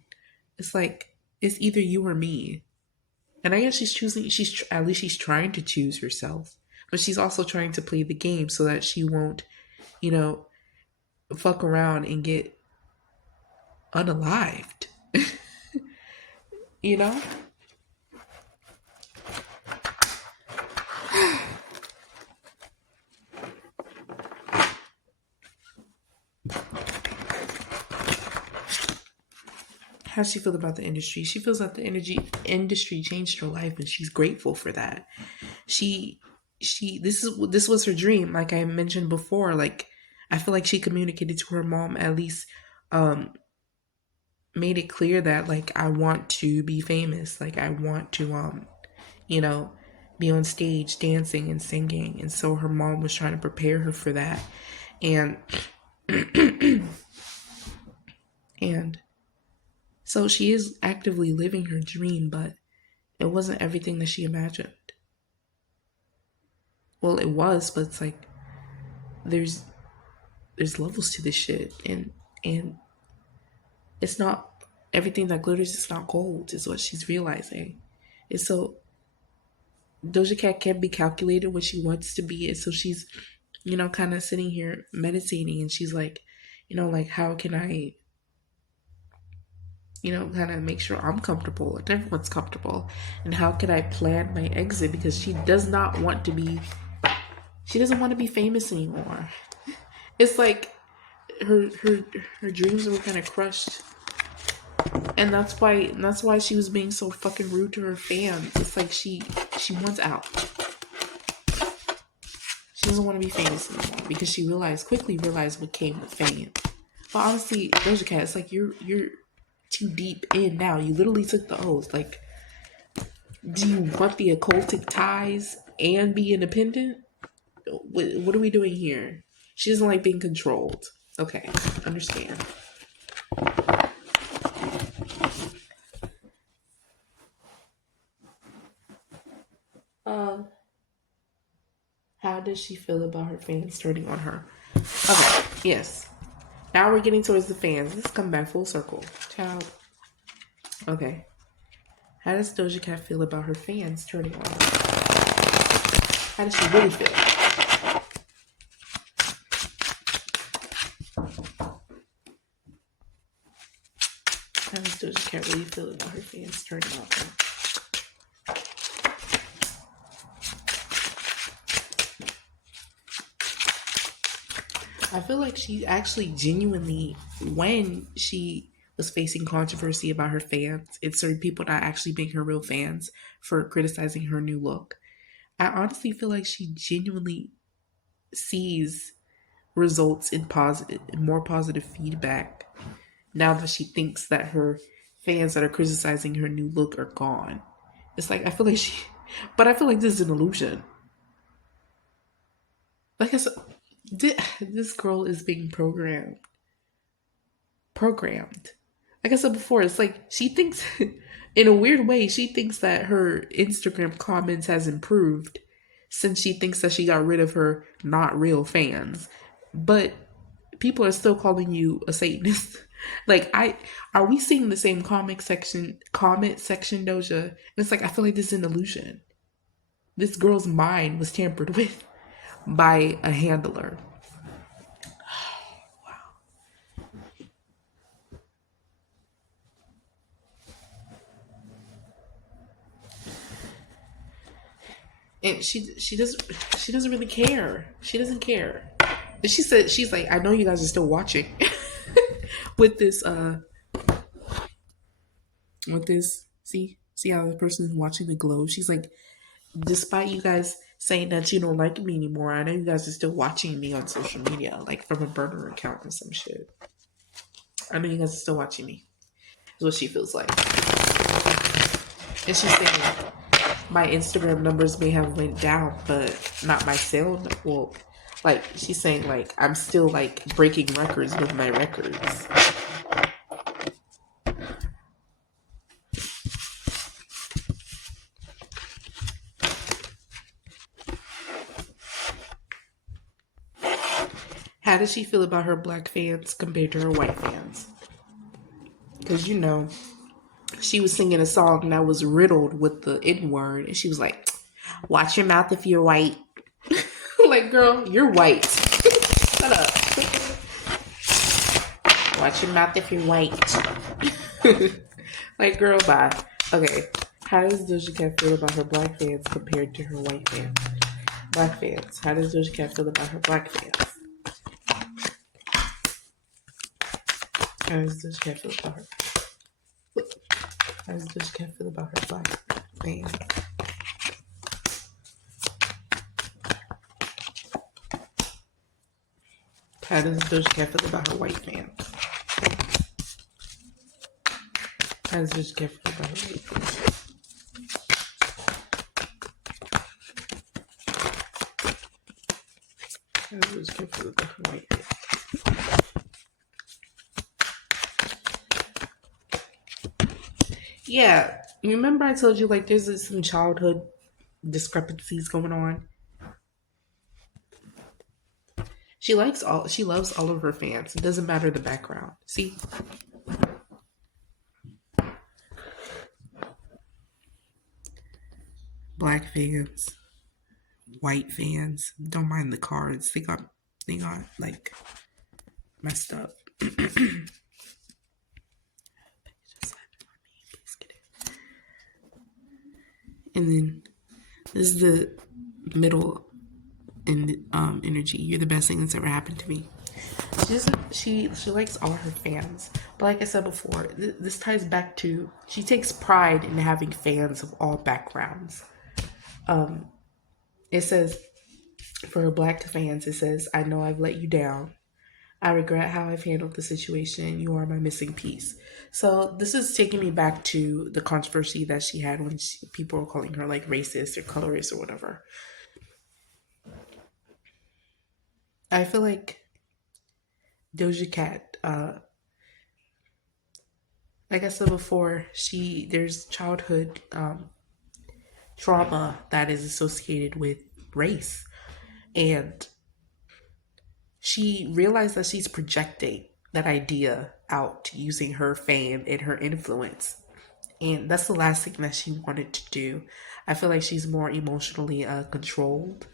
it's like, it's either you or me. And I guess at least she's trying to choose herself. But she's also trying to play the game so that she won't, you know, fuck around and get unalived. You know? How does she feel about the industry? She feels that the industry changed her life and she's grateful for that. This was her dream, like I mentioned before. Like I feel like she communicated to her mom at least made it clear that like I want to be famous, like I want to you know, be on stage dancing and singing. And so her mom was trying to prepare her for that. And and so she is actively living her dream, but it wasn't everything that she imagined. Well, it was, but it's like there's there's levels to this shit, and it's not everything that glitters is not gold, is what she's realizing. And so Doja Cat can be calculated what she wants to be, and so she's, kind of sitting here meditating, and she's like, like how can I, kind of make sure I'm comfortable and everyone's comfortable, and how can I plan my exit because she doesn't want to be famous anymore. It's like her dreams were kind of crushed, and that's why she was being so fucking rude to her fans. It's like she wants out. She doesn't want to be famous anymore because she quickly realized what came with fame. But honestly, Doja Cat, it's like you're too deep in now. You literally took the oath. Like, do you want the occultic ties and be independent? What are we doing here? She doesn't like being controlled. Okay, understand. Um, how does she feel about her fans turning on her? Okay, yes. Now we're getting towards the fans. Let's come back full circle. Child. Okay. How does Doja Cat feel about her fans turning on her? How does she really feel? How does Doja Cat really feel about her fans turning on her? I feel like she actually genuinely, when she was facing controversy about her fans and certain people not actually being her real fans for criticizing her new look, I honestly feel like she genuinely sees results in more positive feedback now that she thinks that her fans that are criticizing her new look are gone. It's like but I feel like this is an illusion. Like I said, this girl is being programmed. Like I said before, it's like she thinks, in a weird way, she thinks that her Instagram comments has improved since she thinks that she got rid of her not real fans. But people are still calling you a Satanist. Like are we seeing the same comment section, Doja? And it's like I feel like this is an illusion. This girl's mind was tampered with by a handler. And she doesn't really care. She doesn't care. And she said she's like, I know you guys are still watching with this see how the person is watching the glow. She's like, despite you guys saying that you don't like me anymore, I know you guys are still watching me on social media, like from a burner account or some shit. I know you guys are still watching me. Is what she feels like. And she's saying my Instagram numbers may have went down, but not my sale. Well, like she's saying, like I'm still like breaking records with my records. How does she feel about her black fans compared to her white fans? Because she was singing a song that was riddled with the N word, and she was like, "Watch your mouth if you're white." Like, girl, you're white. Shut up. Watch your mouth if you're white. Like, girl, bye. Okay. How does Doja Cat feel about her black fans compared to her white fans? Black fans. How does Doja Cat feel about her black fans? How does Doja Cat feel about her? How does Doja Cat feel about her black fans? How does Doja Cat feel about her white fans? As just gift for the as just gift for the white. Yeah, you remember I told you like there's some childhood discrepancies going on. She loves all of her fans. It doesn't matter the background. See, black fans, white fans. Don't mind the cards. They got like messed up. And then this is the middle and energy. You're the best thing that's ever happened to me. She likes all her fans, but like I said before, this ties back to she takes pride in having fans of all backgrounds. It says for her black fans, it says, "I know I've let you down. I regret how I've handled the situation. You are my missing piece." So this is taking me back to the controversy that she had when people were calling her like racist or colorist or whatever. I feel like Doja Cat, like I said before, she there's childhood trauma that is associated with race, and she realized that she's projecting that idea out using her fame and her influence. And that's the last thing that she wanted to do. I feel like she's more emotionally controlled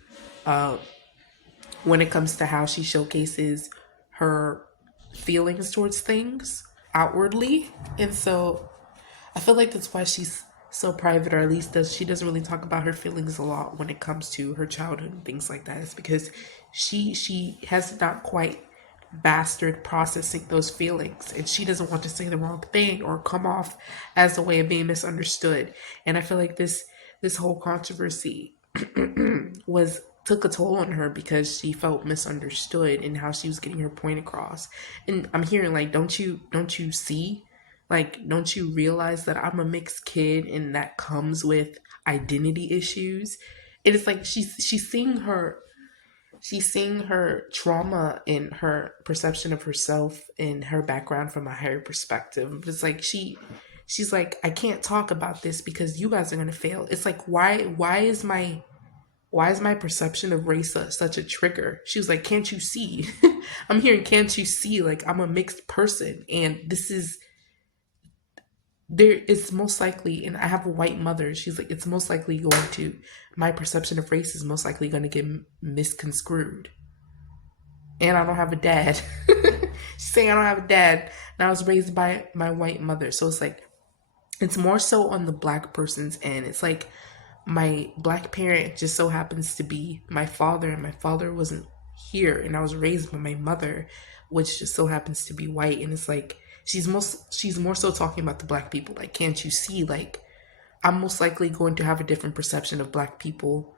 when it comes to how she showcases her feelings towards things outwardly. And so I feel like that's why she's so private, or at least does she doesn't really talk about her feelings a lot when it comes to her childhood and things like that. It's because she has not quite mastered processing those feelings, and she doesn't want to say the wrong thing or come off as a way of being misunderstood. And I feel like this whole controversy was took a toll on her because she felt misunderstood in how she was getting her point across. And I'm hearing like, don't you see, like, don't you realize that I'm a mixed kid and that comes with identity issues? And it's like she's seeing her trauma and her perception of herself and her background from a higher perspective. It's like she's like, I can't talk about this because you guys are gonna fail. It's like, why is my perception of race such a trigger? She was like, can't you see? I'm hearing, can't you see? Like, I'm a mixed person, and this is there. It's most likely, and I have a white mother. She's like, it's most likely going to, my perception of race is most likely going to get misconstrued. And I don't have a dad. She's saying I don't have a dad, and I was raised by my white mother. So it's like, it's more so on the black person's end. It's like my black parent just so happens to be my father, and my father wasn't here, and I was raised by my mother, which just so happens to be white. And it's like she's more so talking about the black people. Like, can't you see? Like, I'm most likely going to have a different perception of black people.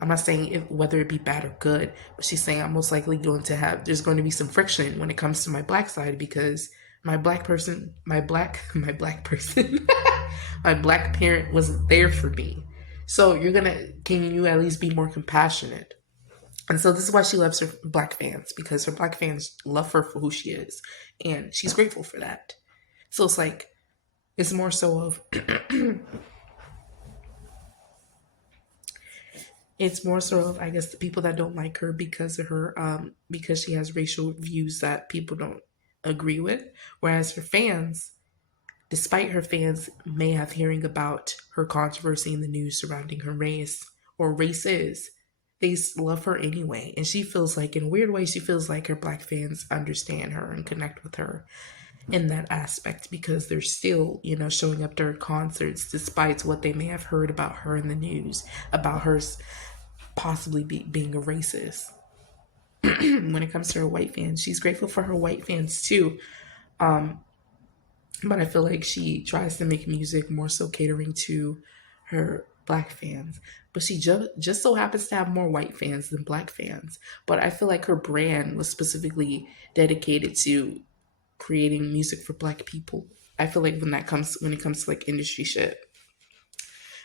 I'm not saying whether it be bad or good, but she's saying I'm most likely going to have, there's going to be some friction when it comes to my black side because my black person, my black parent wasn't there for me. So can you at least be more compassionate? And so this is why she loves her black fans, because her black fans love her for who she is. And she's grateful for that. So it's like, it's more so of, it's more sort of, I guess, the people that don't like her because of her, because she has racial views that people don't agree with. Whereas her fans, despite her fans may have hearing about her controversy in the news surrounding her race or races, they love her anyway. And she feels like, in a weird way, she feels like her black fans understand her and connect with her in that aspect because they're still, showing up to her concerts despite what they may have heard about her in the news, about her possibly being a racist. When it comes to her white fans, she's grateful for her white fans too. But I feel like she tries to make music more so catering to her black fans. But she just so happens to have more white fans than black fans. But I feel like her brand was specifically dedicated to creating music for black people. I feel like when it comes to like industry shit,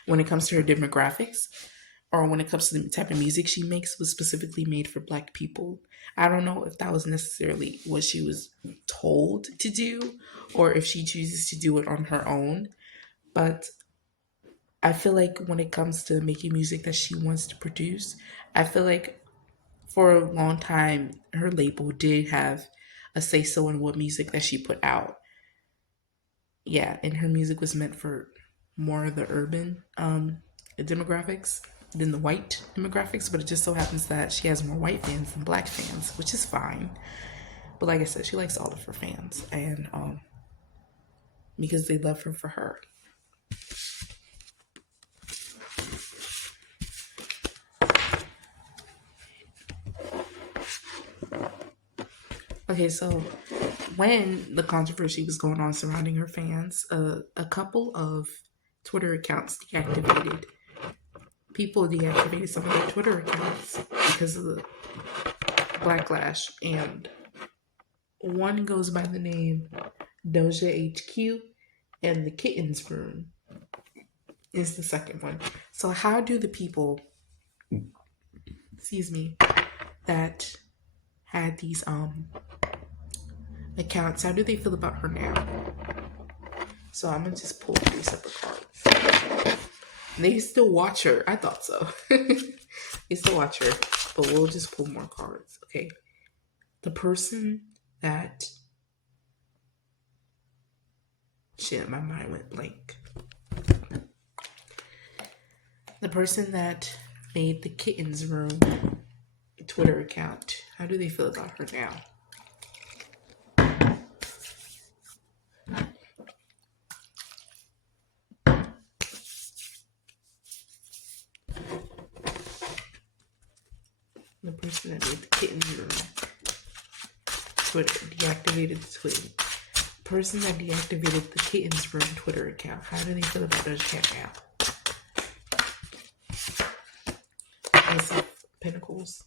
when it comes to her demographics, or when it comes to the type of music she makes, was specifically made for Black people. I don't know if that was necessarily what she was told to do, or if she chooses to do it on her own. But I feel like when it comes to making music that she wants to produce, I feel like for a long time her label did have a say so in what music that she put out. Yeah, and her music was meant for more of the urban demographics than the white demographics, but it just so happens that she has more white fans than Black fans, which is fine. But like I said, she likes all of her fans, and because they love her for her. Okay, so when the controversy was going on surrounding her fans, a couple of Twitter accounts deactivated. People deactivated some of their Twitter accounts because of the backlash, and one goes by the name Doja HQ, and the Kittens Room is the second one. So, how do the people, excuse me, that had these accounts, how do they feel about her now? So I'm gonna just pull 3 separate cards. They still watch her. I thought so. They still watch her, but we'll just pull more cards. Okay. The person that, shit, my mind went blank. The person that made the Kittens Room Twitter account, how do they feel about her now? The person that made the Kittens Room Twitter deactivated the Twitter. The person that deactivated the Kittens Room Twitter account, how do they feel about Doja Cat now? Ace of Pentacles.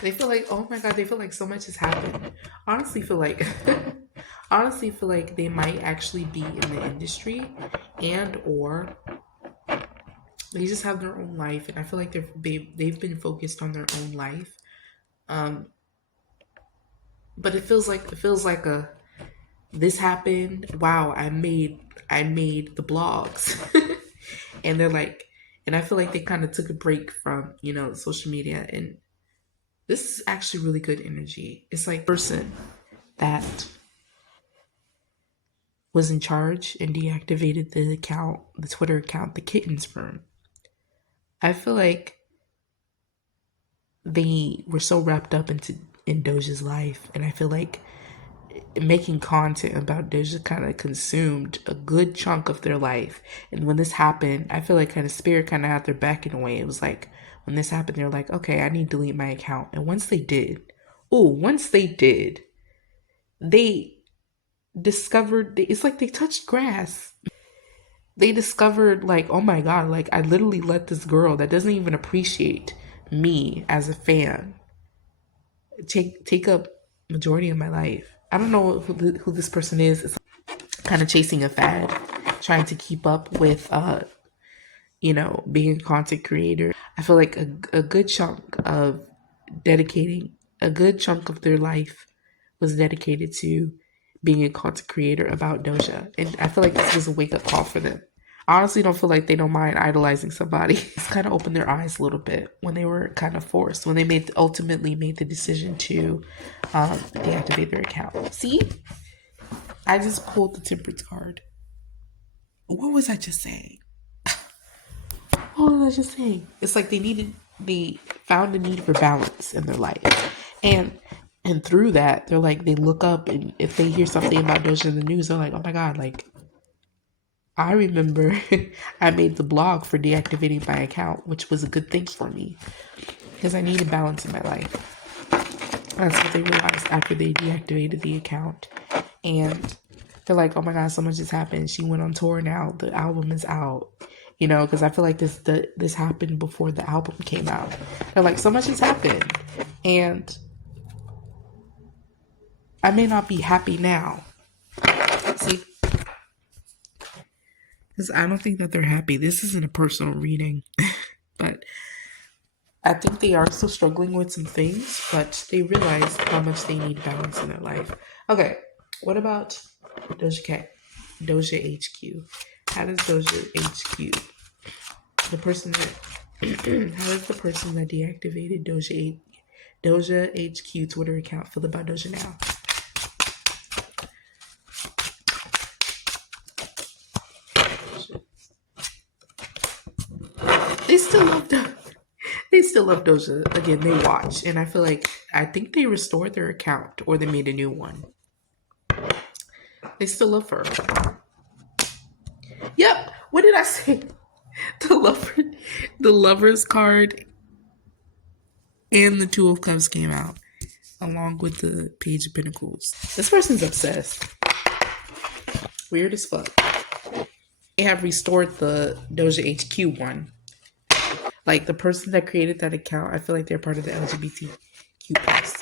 They feel like, oh my god, they feel like so much has happened. Honestly feel like they might actually be in the industry, and or they just have their own life, and I feel like they've been focused on their own life. But it feels like a, this happened. Wow, I made the blogs. And they're like, and I feel like they kind of took a break from, social media, and this is actually really good energy. It's like person that was in charge and deactivated the Twitter account, the Kittens Room. I feel like they were so wrapped up in Doja's life, and I feel like making content about Doja kind of consumed a good chunk of their life. And when this happened, I feel like kind of Spirit kind of had their back in a way. It was like, when this happened, they're like, okay, I need to delete my account. And once they did, they discovered, it's like they touched grass. They discovered, like, oh my god, like, I literally let this girl that doesn't even appreciate me as a fan take up majority of my life. I don't know who this person is. It's kind of chasing a fad, trying to keep up with being a content creator. I feel like a good chunk of their life was dedicated to being a content creator about Doja. And I feel like this was a wake-up call for them. I honestly don't feel like they don't mind idolizing somebody. It's kind of opened their eyes a little bit when they were kind of forced, when they ultimately made the decision to deactivate their account. See? I just pulled the Temperance card. What was I just saying? What was I just saying? It's like they found a need for balance in their life. And through that, they're like, they look up, and if they hear something about Doja in the news, they're like, oh my god, like, I remember I made the blog for deactivating my account, which was a good thing for me because I needed balance in my life. That's what they realized after they deactivated the account. And they're like, oh my god, so much has happened. She went on tour now. The album is out. Because I feel like this happened before the album came out. They're like, so much has happened. And I may not be happy now, See, because I don't think that they're happy. This isn't a personal reading, but I think they are still struggling with some things, but they realize how much they need balance in their life. Okay, what about Doja Cat? Doja HQ. How does Doja HQ, the person that, how does the person that deactivated Doja HQ Twitter account feel about Doja now? They still love Doja. They still love Doja. Again, they watch, and I think they restored their account or they made a new one. They still love her. Yep. What did I say? The lover, the lovers card, and the Two of Cups came out along with the Page of Pentacles. This person's obsessed. Weird as fuck. They have restored the Doja HQ one. Like the person that created that account, I feel like they're part of the LGBTQ plus.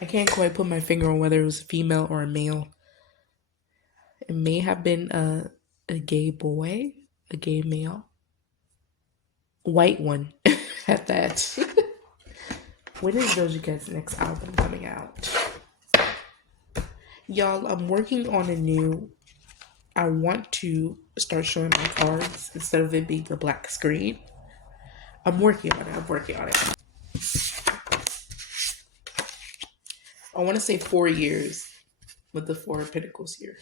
I can't quite put my finger on whether it was a female or a male. It may have been a gay boy, a gay male, white one at that. When is Doja Cat's next album coming out? Y'all, I'm working on I want to start showing my cards instead of it being a black screen. I'm working on it. I want to say 4 years with the Four of Pentacles here.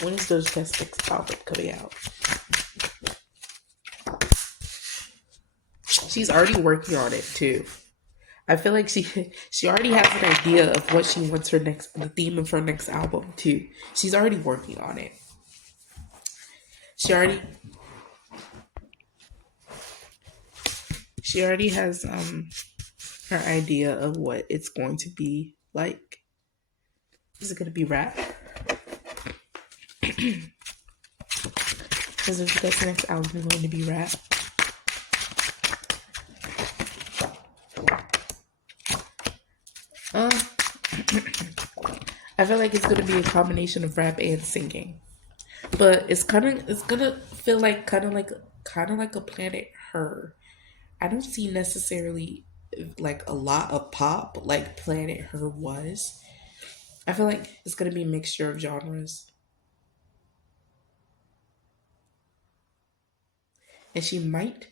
When is Doja Cat's next album coming out? She's already working on it too. I feel like she already has an idea of what she wants the theme of her next album too. She's already working on it. She already has her idea of what it's going to be like. Is it going to be rap? Is the next album going to be rap? I feel like it's gonna be a combination of rap and singing, but it's gonna feel like kind of like a Planet Her. I don't see necessarily like a lot of pop like Planet Her was. I feel like it's gonna be a mixture of genres, and she might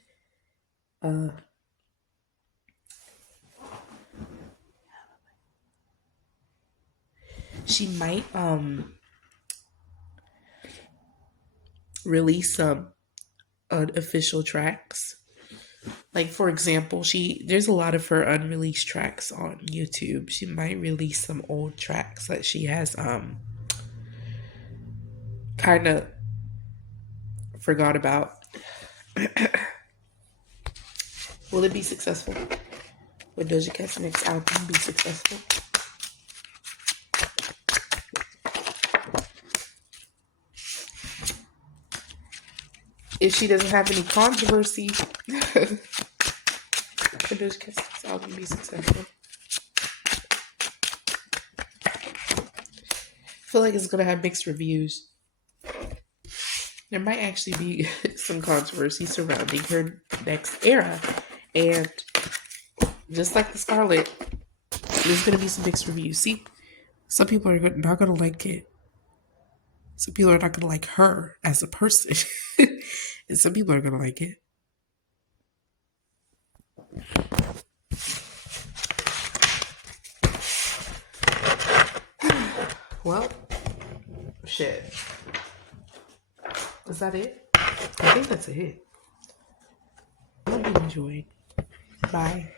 release some unofficial tracks. Like for example, there's a lot of her unreleased tracks on YouTube. She might release some old tracks that she has kind of forgot about. Will it be successful? Will Doja Cat's next album be successful? If she doesn't have any controversy, will Doja Cat's next album be successful? I feel like it's gonna have mixed reviews. There might actually be some controversy surrounding her next era, and just like the Scarlet, there's gonna be some mixed reviews. See, some people are not gonna like it. Some people are not gonna like her as a person, and some people are gonna like it. Well, shit. Is that it? I think that's it. I hope you enjoyed. Bye.